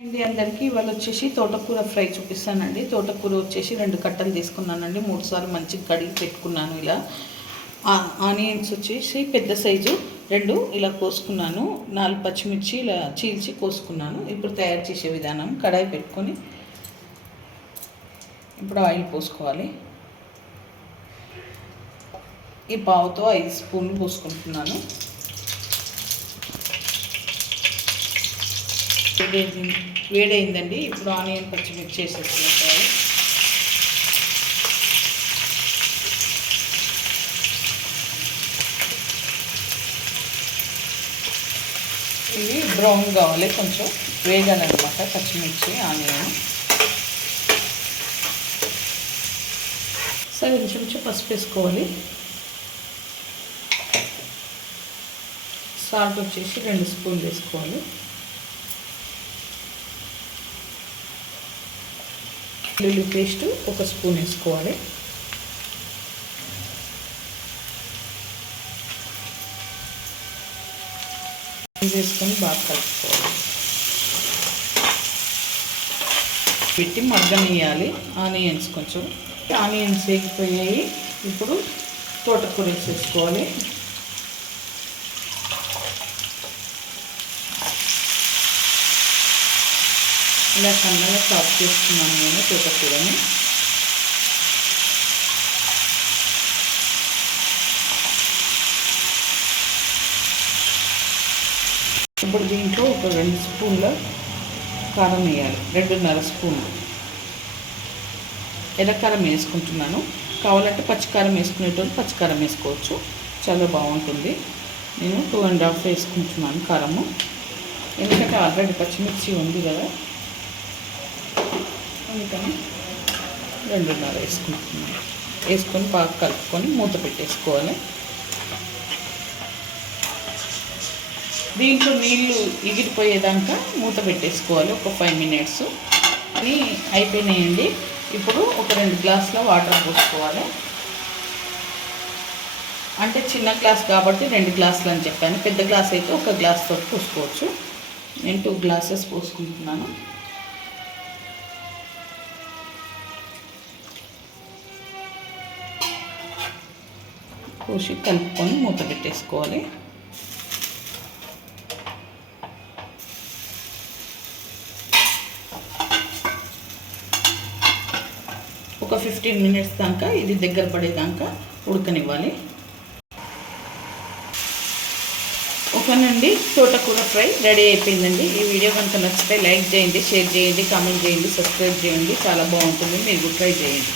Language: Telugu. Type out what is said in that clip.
అండి అందరికీ ఇవాళ వచ్చేసి తోటకూర ఫ్రై చూపిస్తానండి. తోటకూర వచ్చేసి 2 కట్టలు తీసుకున్నానండి. 3 సార్లు మంచిగా కడిగి పెట్టుకున్నాను. ఇలా ఆనియన్స్ వచ్చేసి పెద్ద సైజు 2 ఇలా కోసుకున్నాను. 4 పచ్చిమిర్చి ఇలా చీల్చి కోసుకున్నాను. ఇప్పుడు తయారు చేసే విధానం: కడాయి పెట్టుకొని ఇప్పుడు ఆయిల్ పోసుకోవాలి. ఈ పావుతో 5 స్పూన్లు పోసుకుంటున్నాను. వేడైందండి. ఇప్పుడు ఆనియన్ పచ్చిమిర్చి వేసేసుకోవాలి. ఇవి బ్రౌన్ కావాలి, కొంచెం వేగాలన్నమాట పచ్చిమిర్చి ఆనియన్. సరే కొంచెం పసుపు వేసుకోవాలి. సాల్ట్ వచ్చేసి 2 స్పూన్లు వేసుకోవాలి. వెల్లుల్లి పేస్ట్ 1 స్పూన్ వేసుకోవాలి. వేసుకొని బాగా కలుపుకోవాలి. పెట్టి మగ్గనియాలి. ఆనియన్స్ వేగిపోయాయి. ఇప్పుడు తోటకూర వేసేసుకోవాలి. ఇలా సన్నగా చాప్ చేసుకున్నాను నేను తోటకూరని. ఇప్పుడు దీంట్లో ఒక 2 స్పూన్ల కారం వేయాలి. 2.5 స్పూన్లు ఎర్రకారం వేసుకుంటున్నాను. కావాలంటే పచ్చికారం వేసుకునేటోళ్ళు పచ్చికారం వేసుకోవచ్చు, చాలా బాగుంటుంది. నేను 2.5 వేసుకుంటున్నాను కారము, ఎందుకంటే ఆల్రెడీ పచ్చిమిర్చి ఉంది కదా, అందుకని 2.5 వేసుకుంటున్నాను. వేసుకొని బాగా కలుపుకొని మూత పెట్టేసుకోవాలి. దీంట్లో నీళ్ళు ఎగిరిపోయేదాకా మూత పెట్టేసుకోవాలి. ఒక 5 మినిట్స్ అని అయిపోయినాయండి. ఇప్పుడు ఒక 2 గ్లాసుల వాటర్ పోసుకోవాలి. అంటే చిన్న గ్లాస్ కాబట్టి 2 గ్లాసులు అని చెప్పాను. పెద్ద గ్లాస్ అయితే 1 గ్లాస్తో పోసుకోవచ్చు. నేను 2 గ్లాసెస్ పోసుకుంటున్నాను. పోసి కలుపుకొని మూత పెట్టేసుకోవాలి. ఒక 15 మినిట్స్ దాకా ఇది దగ్గర పడేదాకా ఉడకనివ్వాలి. ఓకేనండి, తోటకూర ఫ్రై రెడీ అయిపోయిందండి. ఈ వీడియో కనుక నచ్చితే లైక్ చేయండి, షేర్ చేయండి, కామెంట్ చేయండి, సబ్స్క్రైబ్ చేయండి. చాలా బాగుంటుంది, మీరు ట్రై చేయండి.